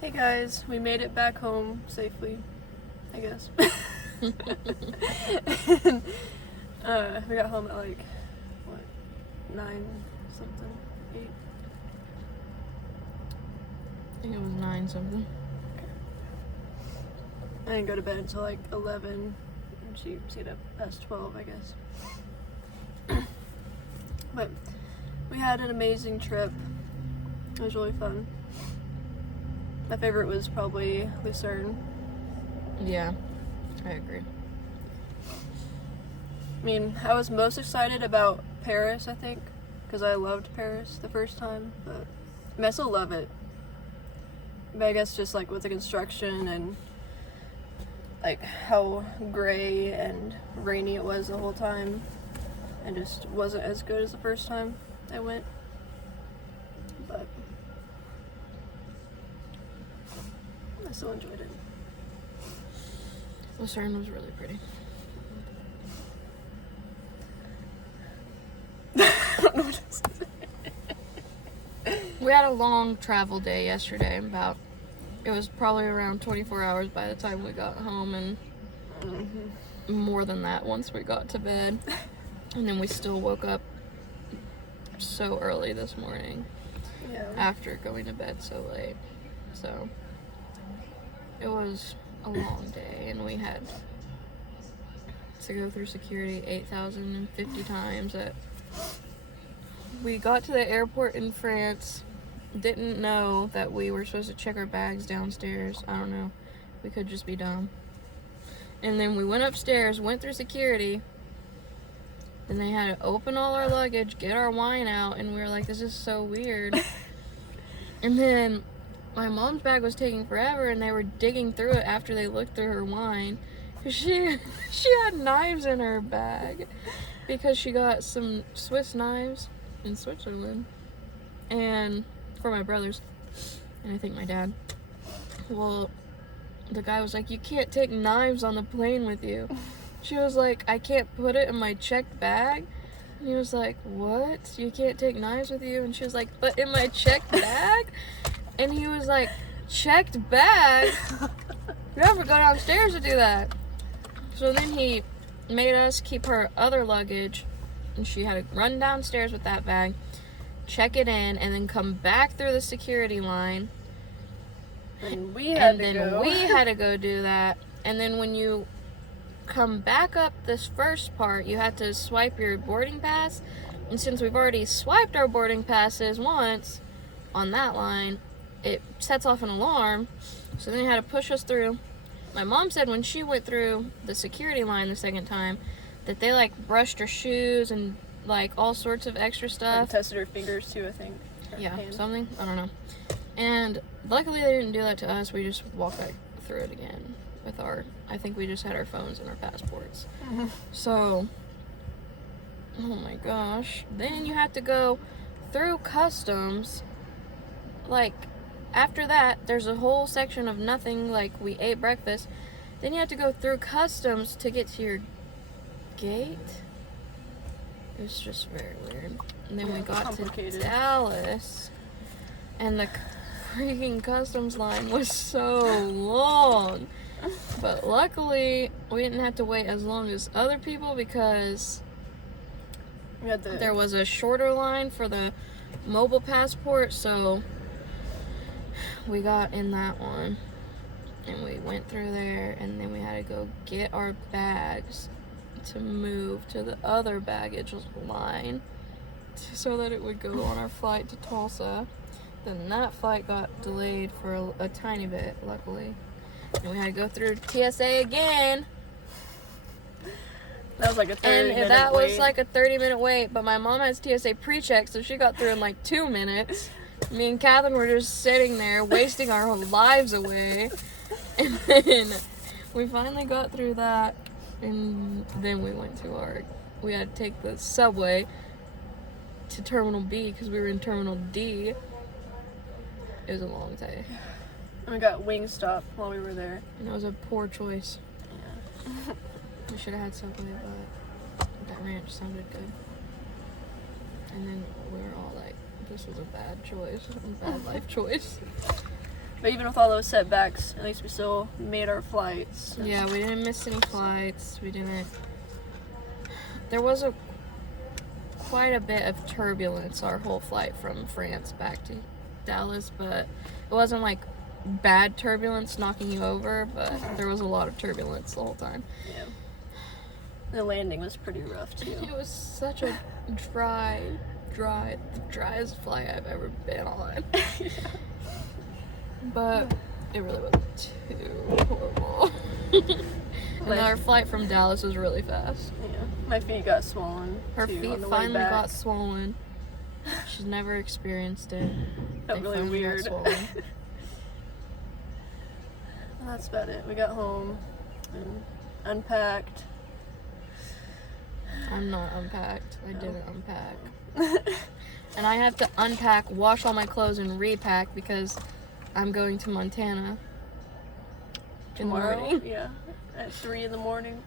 Hey guys, we made it back home safely, I guess. And, we got home at like, what, 9 something, 8? I think it was 9 something. I didn't go to bed until like 11, and she stayed up past 12, I guess. But we had an amazing trip. It was really fun. My favorite was probably Lucerne. Yeah, I agree. I mean, I was most excited about Paris, I think, because I loved Paris the first time, but I mean, I still love it. But I guess just like with the construction and like how gray and rainy it was the whole time, it just wasn't as good as the first time I went. But I still enjoyed it. Lucerne was really pretty. I don't know what to say. We had a long travel day yesterday. It was probably around 24 hours by the time we got home, and more than that once we got to bed. And then we still woke up so early this morning Yeah. after going to bed so late. So it was a long day, and we had to go through security 8,050 times. We got to the airport in France, didn't know that we were supposed to check our bags downstairs. I don't know. We could just be dumb. And then we went upstairs, went through security. Then they had to open all our luggage, get our wine out, and we were like, this is so weird. And then my mom's bag was taking forever, and they were digging through it after they looked through her wine. She had knives in her bag because she got some Swiss knives in Switzerland, and for my brothers, and I think my dad. Well, the guy was like, you can't take knives on the plane with you. She was like, I can't put it in my checked bag. And he was like, what? You can't take knives with you? And she was like, but in my checked bag? And he was like, checked bag? You have to go downstairs to do that. So then he made us keep her other luggage, and she had to run downstairs with that bag, check it in, and then come back through the security line. And we had to go do that. And then when you come back up this first part, you had to swipe your boarding pass. And since we've already swiped our boarding passes once on that line, it sets off an alarm. So then you had to push us through. My mom said when she went through the security line the second time that they like brushed her shoes and like all sorts of extra stuff. And tested her fingers too, I think. Yeah, something. I don't know. And luckily they didn't do that to us. We just walked back through it again with I think we just had our phones and our passports. So, oh my gosh. Then you had to go through customs. Like, after that, there's a whole section of nothing, like we ate breakfast. Then you have to go through customs to get to your gate. It was just very weird. And then we got to Dallas, and the freaking customs line was so long. But luckily, we didn't have to wait as long as other people because there was a shorter line for the mobile passport, so we got in that one, and we went through there, and then we had to go get our bags to move to the other baggage line so that it would go on our flight to Tulsa. Then that flight got delayed for a tiny bit, luckily, and we had to go through TSA again. That was like a 30-minute wait. And that was like a 30-minute wait, but my mom has TSA pre-check, so she got through in like 2 minutes. Me and Catherine were just sitting there, wasting our whole lives away. And then we finally got through that, and then we went to we had to take the subway to Terminal B because we were in Terminal D. It was a long day. And we got Wingstop while we were there. And it was a poor choice. Yeah. We should have had Subway, but that ranch sounded good. And then we were all like, this was a bad choice, a bad life choice. But even with all those setbacks, at least we still made our flights. Yeah, we didn't miss any flights. We didn't. There was quite a bit of turbulence our whole flight from France back to Dallas, but it wasn't like bad turbulence knocking you over, but there was a lot of turbulence the whole time. Yeah. The landing was pretty rough too. It was such a the driest flight I've ever been on. But it really wasn't too horrible. And our flight from Dallas was really fast. Yeah. My feet got swollen. Her too, feet on the way finally back. got swollen. She's never experienced it. Felt They really finally got weird. swollen. That's about it. We got home and unpacked. I'm not unpacked. I didn't unpack. And I have to unpack, wash all my clothes, and repack because I'm going to Montana in the Tomorrow, morning. yeah, at 3 in the morning.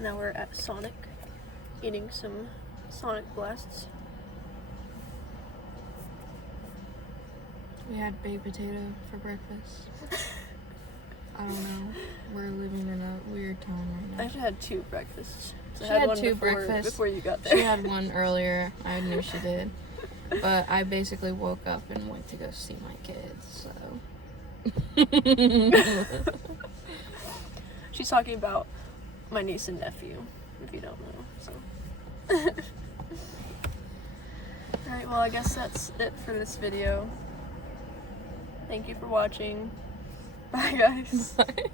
Now we're at Sonic, eating some Sonic Blasts. We had baked potato for breakfast. I don't know. We're living in a weird time I right now. actually had 2 breakfasts. So She I had had one 2 before, breakfasts. before you got there. She had one earlier. I knew she did. But I basically woke up and went to go see my kids, so. She's talking about my niece and nephew, if you don't know. So. Alright, well, I guess that's it for this video. Thank you for watching. Bye, guys. Bye.